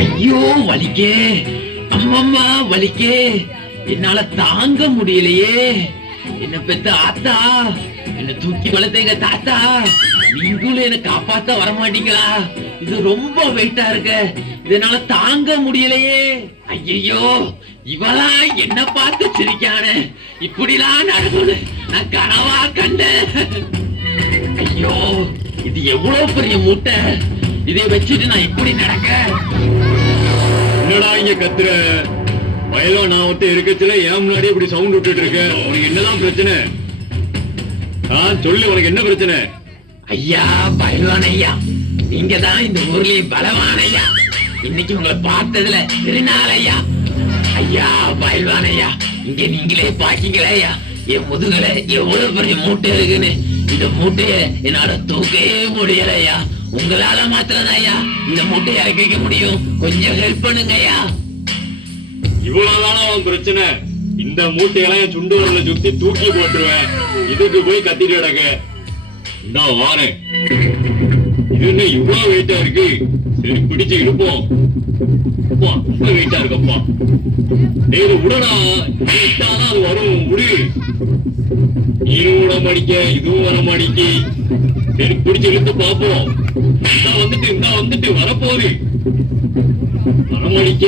ஐயோ வலிக்கே, அம்மம்மா வலிக்கே, என்னால தாங்க முடியலையே. என்ன பெத்த ஆத்தா, என்ன தூக்கி வளர்த்தீங்க தாத்தா, நீங்களும் என்ன காப்பாத்த வரமாட்டீங்களா? இது ரொம்ப வெயிட்டா இருக்கு, இதனால தாங்க முடியலையே. ஐயோ இவளா என்ன பார்த்து சிரிக்கானே, இப்படிலாம் நடக்குது நான் கனவா கண்டேன். ஐயோ இது எவ்வளவு பெரிய மூட்டை, இதை வச்சுட்டு நான் இப்படி நடக்க. என்னடா இங்க கத்துற? வயலோ நான் ஒருத்த இருக்கச்சுல ஏன் முன்னாடி இப்படி சவுண்ட் விட்டுட்டு இருக்க? உனக்கு என்னதான் பிரச்சனை? சொல்லு, உனக்கு என்ன பிரச்சனை? ஐயா பயில்வான் ஐயா, நீங்க தான் இந்த ஊர்லயே பலவான் ஐயா. இன்னைக்கு உங்களை பார்த்ததுல திருநாள் ஐயா. ஐயா பயில்வான் ஐயா, இங்க நீங்களே பாக்கீங்களா ஐயா என் முதுகுல எவ்வளவு பெரிய மூட்டை இருக்குன்னு. இந்த மூட்டைய என்னால தூக்கவே முடியல ஐயா. உங்களால மாத்திரம் ஐயா இந்த மூட்டையை இறக்கி வைக்க முடியும், கொஞ்சம் ஹெல்ப் பண்ணுங்க ஐயா. இவ்வளவுதான அவன் பிரச்சனை? இந்த மூட்டையெல்லாம் என் சுண்டு வரல சுத்தி தூக்கி போட்டுருவேன். இதுக்கு போய் கத்திட்டு கிடக்க. நான் வாரேன். இது என்ன இவ்வளவு வெயிட்டா இருக்கு? சரி பிடிச்சு இழுப்போம். ரொம்ப வெயிட்டா இருக்கப்பா. நேரு உடனா, விட்டாதான் அது வரும். உடு, இதுவும் விட மாடிக்க, இதுவும் வர மாடிக்க. சரி பிடிச்சு இழுத்து பார்ப்போம். இந்த வந்துட்டு வரப்போகுது. வரமாடிக்க.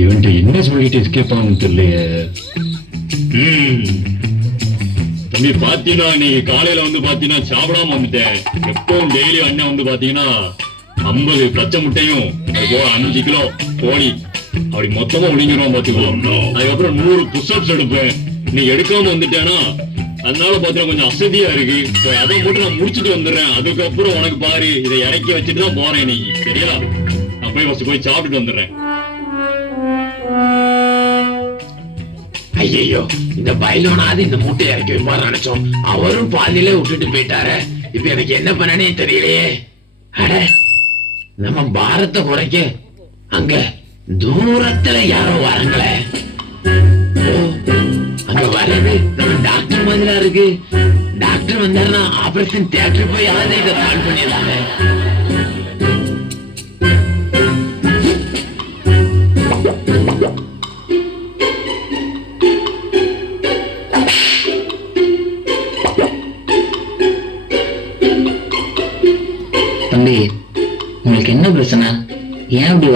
இவன்ட்டு என்ன சொல்லிட்டு எஸ்கேப் ஆகுன்னு தெரியலையே. தம்பி பாத்தீங்கன்னா நீ காலையில வந்து பாத்தீங்கன்னா சாப்பிடாம வந்துட்டேன். எப்பவும் டெய்லி அண்ணன் வந்து பாத்தீங்கன்னா 50 பச்சை முட்டையும் 5 கிலோ கோழி அப்படி மொத்தமா ஒளிஞ்சிரும் பாத்துக்கோ. அதுக்கப்புறம் 100 புஷ்அப்ஸ் எடுப்பேன். நீ எடுக்காம வந்துட்டேன்னா அதனால பாத்தீங்கன்னா கொஞ்சம் அசதியா இருக்கு. அதை மட்டும் நான் முடிச்சுட்டு வந்துடுறேன். அதுக்கப்புறம் உனக்கு பாரு, இதை இறக்கி வச்சுட்டு தான் போறேன் இன்னைக்கு. சரியா? நான் போய் சாப்பிட்டுட்டு வந்துடுறேன். ஐயோ இந்த பயிலோனாவது இந்த மூட்டையை இறக்கி வைப்பாரு நினைச்சோம், அவரும் பாதியில விட்டுட்டு போயிட்டாரு. இப்ப எனக்கு என்ன பண்ணனே தெரியலையே. அட நம்ம பாரத்தை குறைக்க அங்க தூரத்துல யாரோ வராங்களே. அங்க வர்றது நம்ம டாக்டர் மாதிரியா இருக்கு. டாக்டர் வந்தாருன்னா ஆபரேஷன் தியேட்டர் போய் யாராவது இதை கால் பண்ணிடலாங்க. தம்பி, உங்களுக்கு என்ன பிரச்சனை? ஏன் இப்படி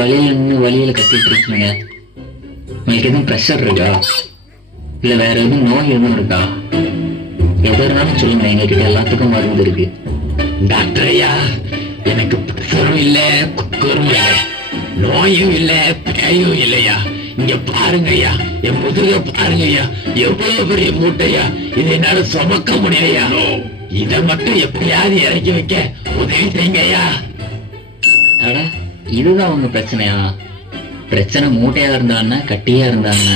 வழியில கத்திட்டு இருக்கீங்க? உங்களுக்கு எதுவும் ப்ரெஷர் இருக்கா, இல்ல வேற எதுவும் நோய் எதுவும் இருக்கா? எது இருந்தாலும் சொல்லுங்க, எங்ககிட்ட எல்லாத்துக்கும் மருந்து இருக்கு. டாக்டர் ஐயா, எனக்கு ப்ரெஷரும் இல்ல, குக்கரும் இல்ல, நோயும் இல்ல, பேயும் இல்லையா. இங்க பாருங்க ஐயா, என் முதுக பாருங்க ஐயா, எவ்வளவு பெரிய மூட்டையா, இதை என்னால சுமக்க முடியலையா. இதை மட்டும் எப்படியாவது இறக்கி வைக்க உதவி செய்யுங்க ஐயா. அட இதுதான் உங்க பிரச்சனையா? பிரச்சனை மூட்டையா இருந்தான்னா கட்டியா இருந்தாங்க,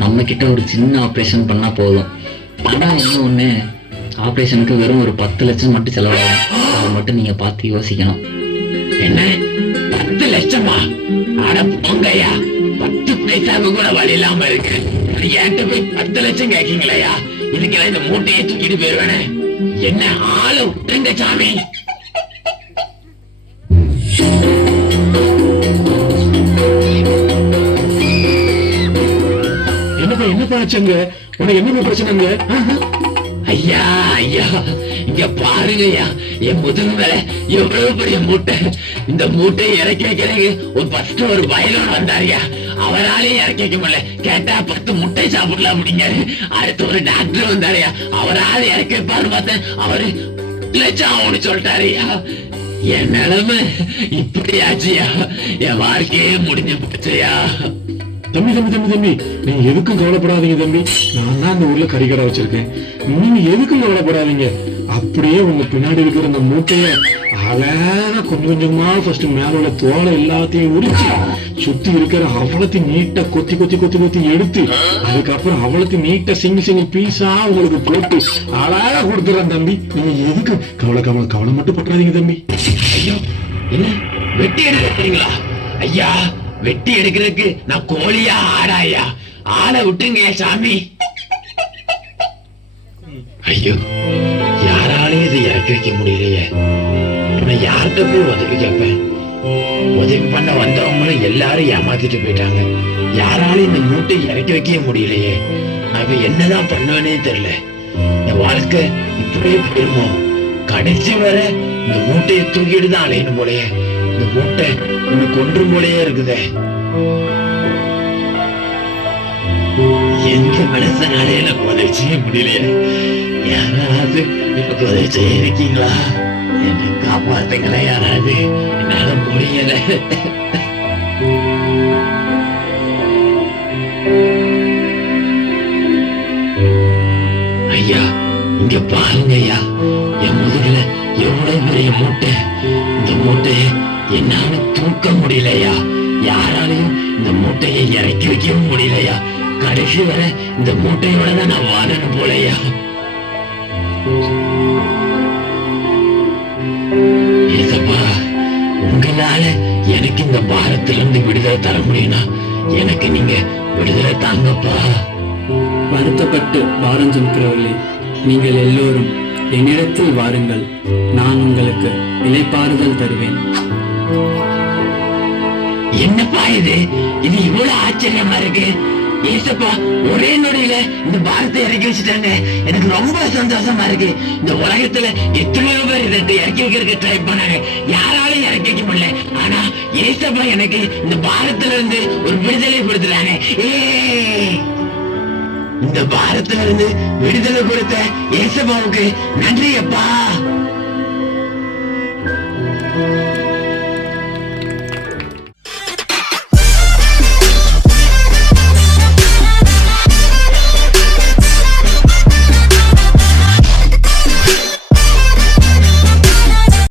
நம்ம கிட்ட ஒரு சின்ன ஆப்ரேஷன் பண்ணா போதும். ஆனா இன்னும் ஒண்ணு, ஆப்ரேஷனுக்கு வெறும் ஒரு 10 லட்சம் மட்டும் செலவாகும். அதை மட்டும் நீங்க பார்த்து யோசிக்கணும். என்ன 10 லட்சமா? அட போங்கய்யா, 10 பைசாவுக்கு கூட வழி இல்லாம இருக்கு. என்கிட்ட போய் 10 லட்சம் கேட்கீங்களா? இதுக்கெல்லாம் இந்த மூட்டையை தூக்கிட்டு போயிருவேனே. என்ன ஆளு விட்டுருங்க சாமி. என்னப்பா ஆச்சுங்க? உனக்கு என்ன பிரச்சனைங்க? ஐயா ஐயா, இங்க பாருங்க ஐயா, என் முதுகு மேல எவ்வளவு பெரிய மூட்டை. இந்த மூட்டையை இறக்கி வைக்கிறதுக்கு ஒரு பயிலோன் வந்தாரியா, அவராலே இறக்கி வைக்க முடியல. கேட்டா 10 முட்டை சாப்பிடலாம் அப்படிங்காரு. அடுத்து ஒரு டாக்டர் வந்தாரியா, அவரால இறக்கி வைப்பாரு பார்த்தேன், அவரு லட்சம் ஆகும்னு சொல்லிட்டாருயா. என் நிலைமை இப்படியாச்சியா, என் வாழ்க்கையே முடிஞ்சு போச்சுயா. தம்பி தம்பி தம்பி தம்பி நீங்க எதுக்கும் கவலைப்படாதீங்க தம்பி. நான் தான் இந்த ஊர்ல கறிக்கடை வச்சிருக்கேன். நீங்க எதுக்கும் கவலைப்படாதீங்க. அப்படியே உங்க பின்னாடி இருக்கிற அந்த மூட்டைய அழகா கொஞ்சம் கொஞ்சமா ஃபர்ஸ்ட் மேல உள்ள தோலை எல்லாத்தையும் உரிச்சு சுத்தி இருக்கிற அவ்வளத்தையும் நீட்டா கொத்தி கொத்தி கொத்தி கொத்தி எடுத்து அதுக்கப்புறம் அவ்வளத்தையும் நீட்டா சிங்கிள் பீஸா உங்களுக்கு போட்டு அழகா கொடுத்துறேன் தம்பி. நீங்க எதுக்கு கவலை மட்டும் பண்றாதீங்க தம்பி. ஐயோ, என்ன வெட்டி எடுக்கிறீங்களா? ஐயா, வெட்டி எடுக்கிறதுக்கு நான் கோழியா ஆடாயா? ஆளை விட்டுங்க சாமி. ஐயோ, யாராலையும் இதை இறக்கி வைக்க முடியலையே. நான் யார்கிட்ட போய் உதவி கேட்பேன்? உதவி பண்ண வந்தவங்களும் எல்லாரும் ஏமாத்திட்டு போயிட்டாங்க. யாராலையும் இந்த மூட்டை இறக்கி வைக்கவே முடியலையே. நான் இப்ப என்னதான் பண்ணுவேனே தெரியல. என் வாழ்க்கை இப்படியே போயிருமோ? கடைசி வரை இந்த மூட்டையை தூக்கிட்டு தான் அலையணும் போலயே. இந்த மூட்டை இன்னும் கொன்றும் போலயே இருக்குதே. எந்த மனசனாலே எனக்கு உதவி செய்ய முடியலையே. யாராவது எனக்கு உதவி செய்ய இருக்கீங்களா? என்னை காப்பாத்துங்களா யாராவது. என்னால முடியல. ஐயா, இங்க பாருங்க ஐயா, என் முதுகுல எவ்வளவு பெரிய மூட்டை. இந்த மூட்டையை என்னால தூக்க முடியலையா. யாராலையும் இந்த மூட்டையை இறக்கி வைக்கவும் முடியலையா. கடைசி வரை இந்த மூட்டையோட தான் நான் வாழணும் போலையா. ஏசப்பா, உங்களால எனக்கு இந்த பாரத்திலிருந்து விடுதலை தர முடியும்னா எனக்கு நீங்க விடுதலை தாங்கப்பா. வருத்தப்பட்டு பாரம் சுமக்கிறவர்களே, நீங்கள் எல்லோரும் என்னிடத்தில் வாருங்கள், நான் உங்களுக்கு இளைப்பாறுதல் தருவேன். என்னப்பா இது? இது இவ்வளவு ஆச்சரியமா இருக்கு. ஏசப்பா ஒரே நொடியில இந்த பாரத்தை இறக்கி வச்சுட்டாங்க. எனக்கு ரொம்ப சந்தோஷமா இருக்கு. இந்த உலகத்துல எத்தனையோ பேர் இதை இறக்கி வைக்கிறதுக்கு ட்ரை பண்ணாங்க, யாராலையும் இறக்கி வைக்க முடியல. ஆனா ஏசப்பா எனக்கு இந்த பாரத்துல இருந்து ஒரு விடுதலை கொடுத்துட்டாங்க. இந்த பாரத்துல இருந்து விடுதலை கொடுத்த ஏசப்பாவுக்கு நன்றி அப்பா.